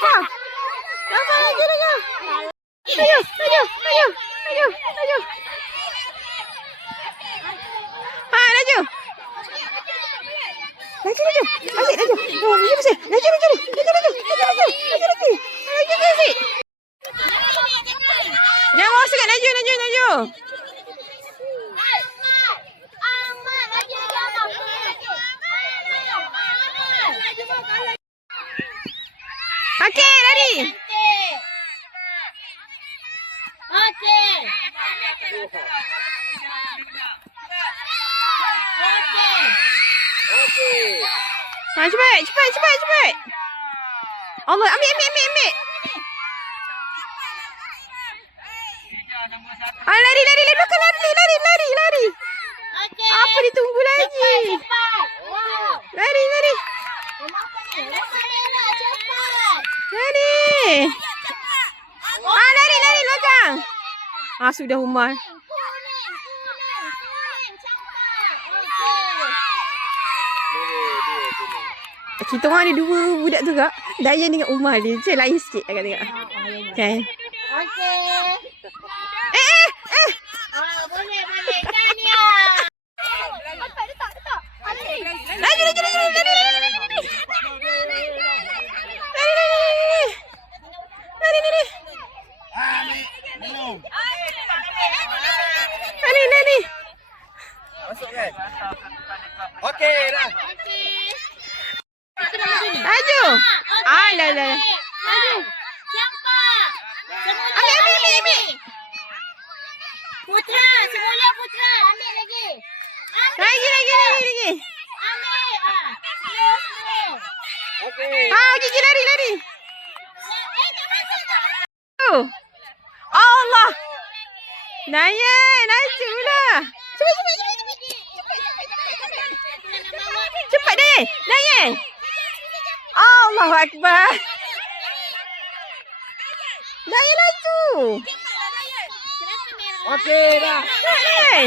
Dah. Laju, laju, laju. Laju, laju, laju, laju, laju. Ha, laju. Laju, laju. Asyik, laju. Oh, laju bersih. Laju, laju, laju, laju, laju, laju, laju, laju. Laju, bersih. Jangan bawa sangat, laju, laju, laju. Okey, lari. Okey. Ha, cepat, cepat, cepat, cepat. Allah, ambil, ambil, ambil, ambil. Ah, lari, lari, lari, belakang, lari, lari, lari, lari. Okey. Apa ditunggu lagi? Cepat. Lari, lari. Cepat. Lari. Ah, lari, lari, belakang. Ah, sudah Umar. Kita orang ada dua budak tu kak. Dayan dengan Umar dia. Macam lain sikit agak tengok. Okay. Okey. Eh. Boleh kan ya. Laju, laju, laju, laju, laju, laju, laju. Lari, lari, lari. Lari, lari. Lari, lari. Okey dah. Laju. Alah, lah. Laju. Siapa? Ambil, ambil, ambil, ambil. Putra, semula Putra. Ambil lagi. Lagi, lagi, lagi, lagi. Ambil. Slow. Okey. Ah, gigi lari, lari. Oh. Allah. Dayan, laju lah. Cepat, cepat, cepat, cepat. Cepat deh, Dayan. Allahu Akbar. Dayan laju. Okey dah. Cepat, Dayan.